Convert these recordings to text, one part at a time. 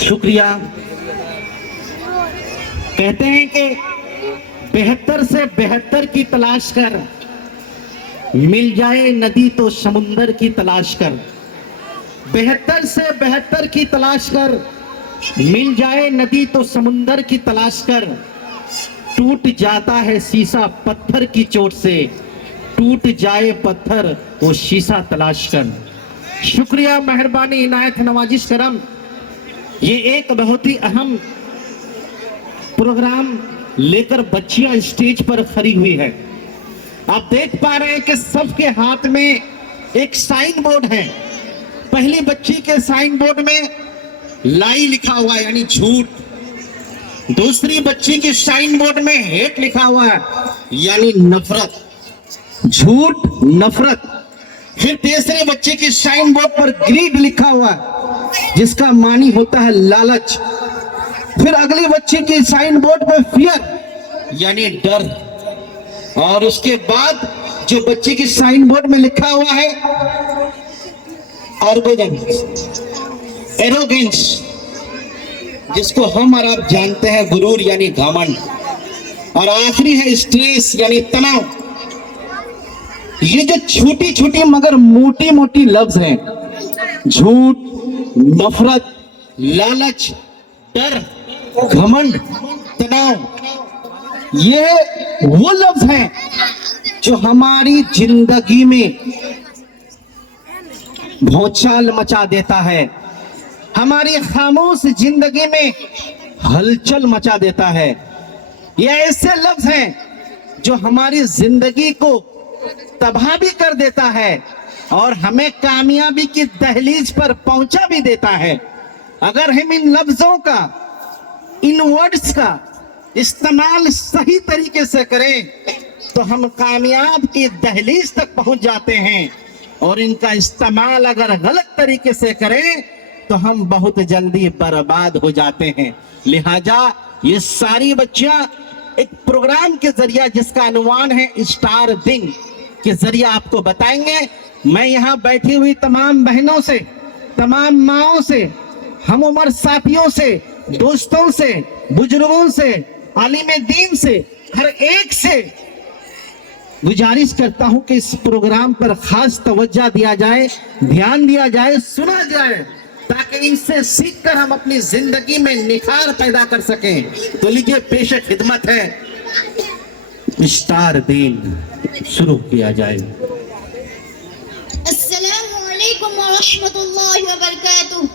शुक्रिया। कहते हैं कि बेहतर से बेहतर की तलाश कर, मिल जाए नदी तो समुंदर की तलाश कर। बेहतर से बेहतर की तलाश कर, मिल जाए नदी तो समुंदर की तलाश कर। टूट जाता है शीशा पत्थर की चोट से, टूट जाए पत्थर वो शीशा तलाश कर। शुक्रिया, मेहरबानी, इनायत, नवाजिश, करम। ये एक बहुत ही अहम प्रोग्राम लेकर बच्चियां स्टेज पर खड़ी हुई है। आप देख पा रहे हैं कि सबके हाथ में एक साइन बोर्ड है। पहली बच्ची के साइन बोर्ड में लाई लिखा हुआ है, यानी झूठ। दूसरी बच्ची के साइन बोर्ड में हेट लिखा हुआ है, यानी नफरत, झूठ, नफरत। फिर तीसरे बच्चे के साइन बोर्ड पर ग्रीड लिखा हुआ है, जिसका मानी होता है लालच। फिर अगली बच्चे के साइन बोर्ड पर फियर, यानी डर। और उसके बाद जो बच्चे की साइन बोर्ड में लिखा हुआ है एरोगेंस, जिसको हम और आप जानते हैं गुरूर यानी घमंड। और आखिरी है स्ट्रेस यानी तनाव। ये जो छोटी छोटी मगर मोटी मोटी लफ्ज हैं, झूठ, नफरत, लालच, डर, घमंड, तनाव, ये वो लफ्ज हैं जो हमारी जिंदगी में भौचाल मचा देता है, हमारी खामोश जिंदगी में हलचल मचा देता है। ये ऐसे लफ्ज हैं जो हमारी जिंदगी को तबाह भी कर देता है और हमें कामयाबी की दहलीज पर पहुंचा भी देता है। अगर हम इन लफ्जों का, इन वर्ड्स का इस्तेमाल सही तरीके से करें तो हम कामयाब की दहलीज तक पहुंच जाते हैं, और इनका इस्तेमाल अगर गलत तरीके से करें तो हम बहुत जल्दी बर्बाद हो जाते हैं। लिहाजा ये सारी बच्चियां एक प्रोग्राम के जरिए, जिसका अनुमान है स्टार दिन के जरिए, आपको बताएंगे। मैं यहाँ बैठी हुई तमाम बहनों से, तमाम माओं से, हम उम्र साथियों से, दोस्तों से, बुजुर्गों से, आलिम दीन से, हर एक से गुजारिश करता हूं कि इस प्रोग्राम पर खास तवज्जो दिया जाए, ध्यान दिया जाए, सुना जाए, ताकि इनसे सीखकर हम अपनी जिंदगी में निखार पैदा कर सकें। तो लीजिए, पेश खिदमत है स्टार दिन, शुरू किया जाए। अस्सलामु अलैकुम व रहमतुल्लाहि व बरकातुहू।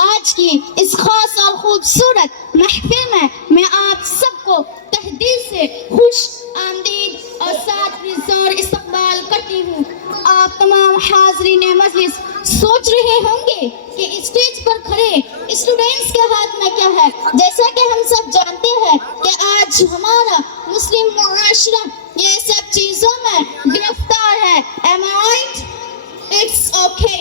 आज की इस खास और खूबसूरत महफिल में मैं आप सबको तहे दिल से खुश आमदीद और साथ रिज़ोर इस्तकबाल करती हूँ। आप तमाम हाज़रीन मजलिस सोच रहे होंगे कि स्टेज पर खड़े स्टूडेंट्स के हाथ में क्या है। जैसा कि हम सब जानते हैं कि आज हमारा मुस्लिम मुआशरा ये सब चीज़ों में गिरफ्तार है। Am I right? It's okay।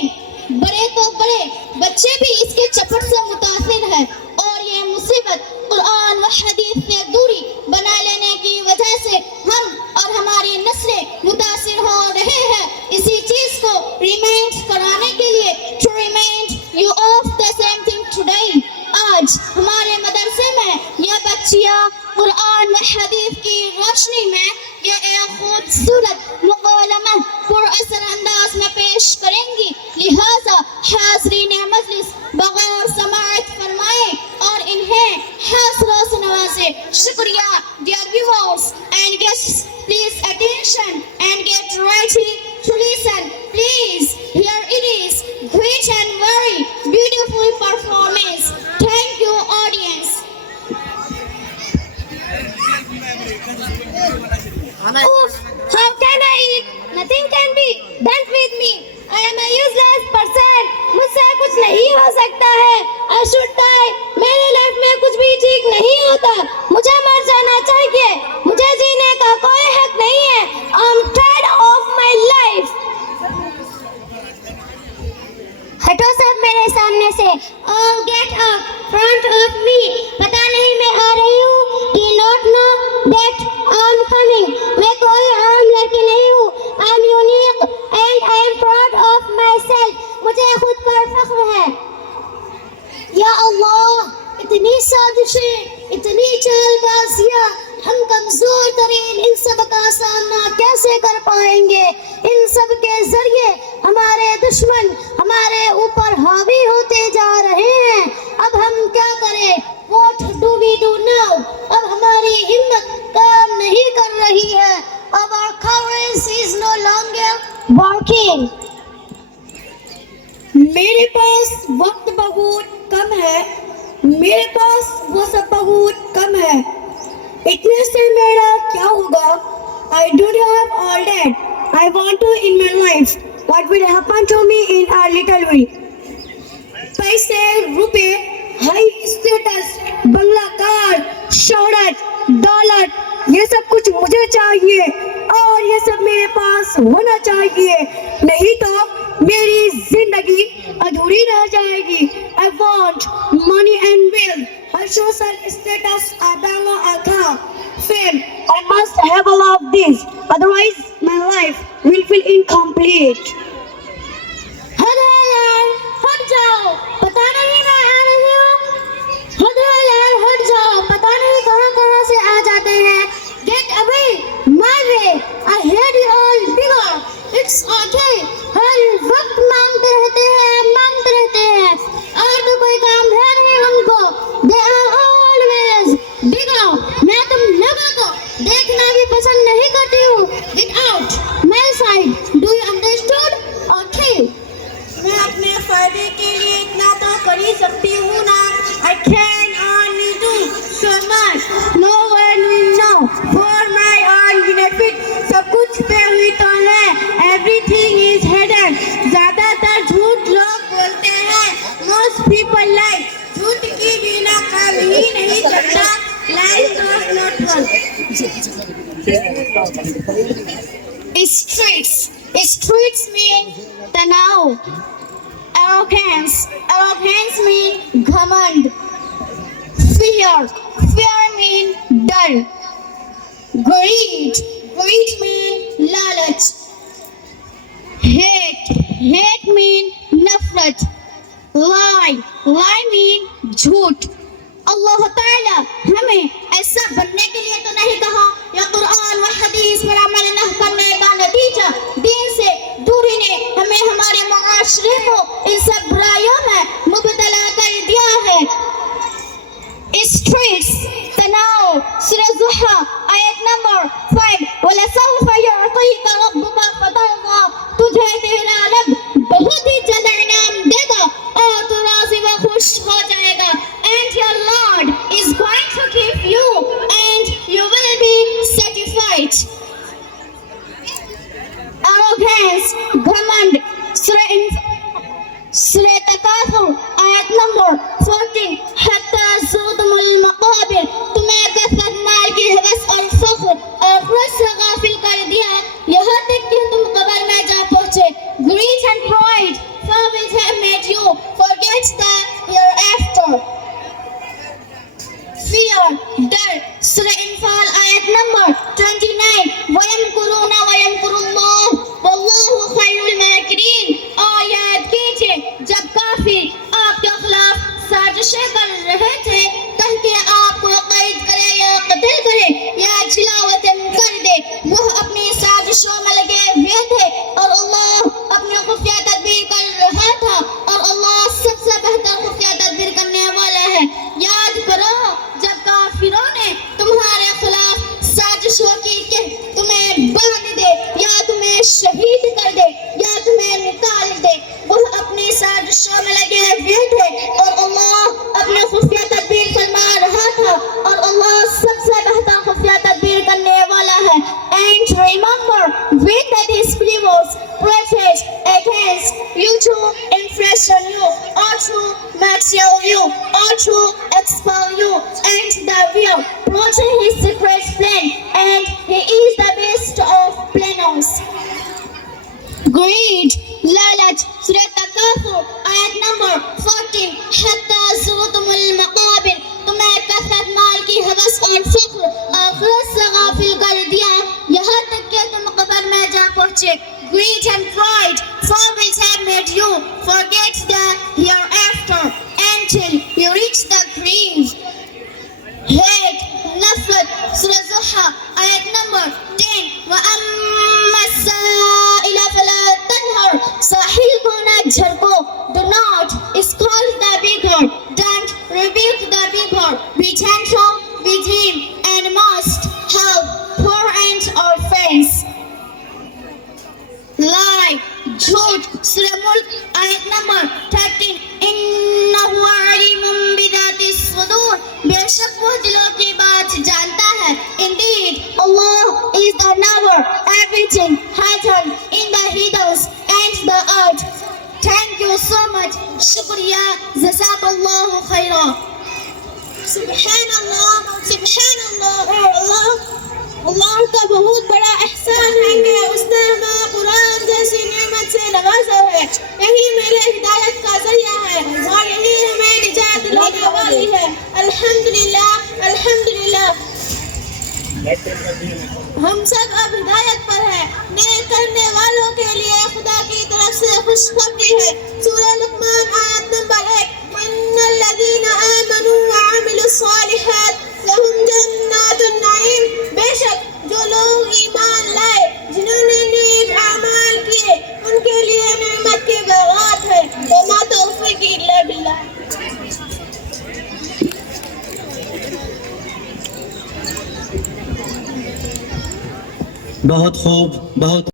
बड़े तो बड़े, बच्चे भी इसके चपट से मुतासिर है, और ये मुसीबत कुरान व हदीस से दूरी बना लेने की वजह से हम और हमारी नस्लें मुतासिर हो रहे हैं। इसी चीज को रिमाइंड कराने के लिए, to remind you of the same thing today, आज हमारे मदरसे में ये बच्चियां कुरान व हदीस की रोशनी में ये एक खूबसूरत मुकालमा पुरअसर अंदाज में पेश करेंगी। लिहाजा हाज़रीन मजलिस बगैर समाअत फरमाए और इन्हें हौसलों से नवाजे। शुक्रिया। Dear viewers and guests, please attention and get ready to listen. Please, here it is, great and very beautiful performance. Thank you, audience. Oof, how can I eat? Nothing can be done with me. I am a useless person. मुझसे कुछ नहीं हो सकता है। I should die. मेरे life में कुछ भी ठीक नहीं होता। मुझे मर जाना चाहिए। मुझे जीने का कोई हक नहीं है। I'm tired of my life. हटो सब मेरे सामने से। Oh, get up front of me. पता नहीं मैं आ रही हूँ। Do not know that I'm coming. मैं कोई आम लड़की नहीं हूँ। से कर पाएंगे। इन सब के जरिए हमारे दुश्मन हमारे ऊपर हावी होते जा रहे हैं। अब हम क्या करें? What do we do now? अब हमारी हिम्मत काम नहीं कर रही है। अब our courage is no longer working. मेरे पास वक्त बहुत कम है, मेरे पास वो सब बहुत कम है। इतने से मेरा क्या होगा? I don't have all that I want to in my life. What will happen to me in a little while? पैसे, रुपए, हाई स्टेटस, बंगला, कार, शोहरत, दौलत, ये सब कुछ मुझे चाहिए और ये सब मेरे पास होना चाहिए, नहीं तो मेरी जिंदगी अधूरी रह जाएगी। I want money and wealth, a social status, a bangla, a car, fame. I must have all of this, otherwise my life will feel incomplete. अरे यार, हट जाओ, पता नहीं मैं आ रही हूँ। अरे यार, हट जाओ, पता नहीं कहाँ से आ जाते हैं। Get away, my way. I hate you all bigger. It's okay. हर वक्त मांगते रहते हैं और तो कोई काम है नहीं उनको। They are always bigger. मैं तुम लोगों को देखना भी पसंद नहीं करती हूँ। Get out, my side. Do you understood? Okay. मैं अपने फायदे के लिए इतना तो कर ही सकती हूँ ना। I can only do so much. No one will know for my own benefit. सब कुछ पे हुई तो है। Everything is hidden. ज़्यादातर झूठ लोग बोलते हैं। Most people lie. झूठ की बिना काम ही नहीं चलता। Lies does not work. Streets mean tanav. Arrogance mean घमंड. Fear mean डर. Greed mean लालच. Hate mean नफरत. Lie mean झूठ. अल्लाह ताला हमें ऐसा बनने के लिए तो नहीं कहा। या कुरान व हदीस पर अमल न करने का नतीजा दीन से दूरी ने हमें हमारे मुआशरे को इन सब बुराइयों में मुबतला कर दिया है। Streets, तनाव, सूरह ज़ुहा, आयत नंबर 5। वलसौफ युअतीका रब्बुका फतरदा। तुझे तेरा रब बहुत ही जल्द इनाम देगा और तू राज़ी व खुश हो जाएगा। And your Lord is going to give you and you will be satisfied. Arrogance, घमंड, सूरह तकासुर, आयत नंबर 14। हत्ता ज़ुरतुमुल मक़ाबिर। तुम्हें कसरत माल की हवस और फख्र और खुद से गाफिल कर दिया, यहाँ तक कि तुम कब्र में जा पहुँचे। Greed and pride, will have made you forget the hereafter. Fear, डर, सूरह इंफाल, आयत नंबर 29। वयमकुरूना वयमकुरुल्लाह वल्लाहु खैरुल माकिरीन। और याद कीजिए जब काफिर आपके खिलाफ साजिशें कर रहे थे ताकि आपको कैद करे या कत्ल करे या जिलावतन कर दे, वह अपनी साजिशों में लगे हुए थे और अल्लाह अपनी खुफिया तदबीर कर रहा था और अल्लाह सबसे बेहतर खुफिया तदबीर करने वाला है। याद करो जब काफिरों ने तुम्हारे खिलाफ साजिशों की कि तुम्हें बांध दे या तुम्हें शहीद कर दे या तुम्हें निकाल दे, वह अपनी साजिशों में लगे हुए थे और अल्लाह अपने खुफिया तदबीर फरमा रहा था और अल्लाह सबसे बेहतर खुफिया तदबीर करने वाला है। And remember, when the disbelievers plotted against you to imprison you or to martyr you or to expel you, and the will plotted his secret plan, and he is the best of planners. Greed, लालच, सूरह तकासुर, आयत number 14। हत्ता ज़ुरतुमुल मक़ाबिर। तुम्हें कसरत माल की हवस और फख्र और खुद से गाफिल कर दिया, यहाँ तक कि तुम कब्र में जा पहुँचे। Greed and pride, will have made you forget the hereafter until you reach the grave. Hate, नफरत, सूरह ज़ुहा, आयत नंबर 10। offense. Lie, झूठ, सूरह मुल्क आयत नंबर 13. इन्नहु अलीमुम बिदातिस सुदूर, बेशक वो दिलों की बात जानता है. Indeed, Allah is the knower everything hidden in the heavens and the earth. Thank you so much. शुक्रिया. जज़ाकल्लाहु खैरा. सुब्हानअल्लाह, सुब्हानअल्लाह. अल्लाह अल्लाह का बहुत बड़ा एहसान है कि उसने हमें कुरान जैसी नेमत से नवाजा है. यही मेरे हिदायत का जरिया है और यही हमें निजात दिलाने वाली है. अल्हम्दुलिल्लाह, अल्हम्दुलिल्लाह. हम सब अब हिदायत पर है. नेक करने वालों के लिए खुदा की तरफ से खुशखबरी है. सूरह लुक़मान आयत नंबर 1. इन्नल्लज़ीना आमनू व अमिलुस्सालिहात लहुम जन्नातुन नईम, बेशक जो लोग ईमान लाए, जिन्होंने नेक अमाल किए, उनके लिए नेमत के बागात है. वमा तौफीक इल्ला बिल्लाह. बहुत खूब, बहुत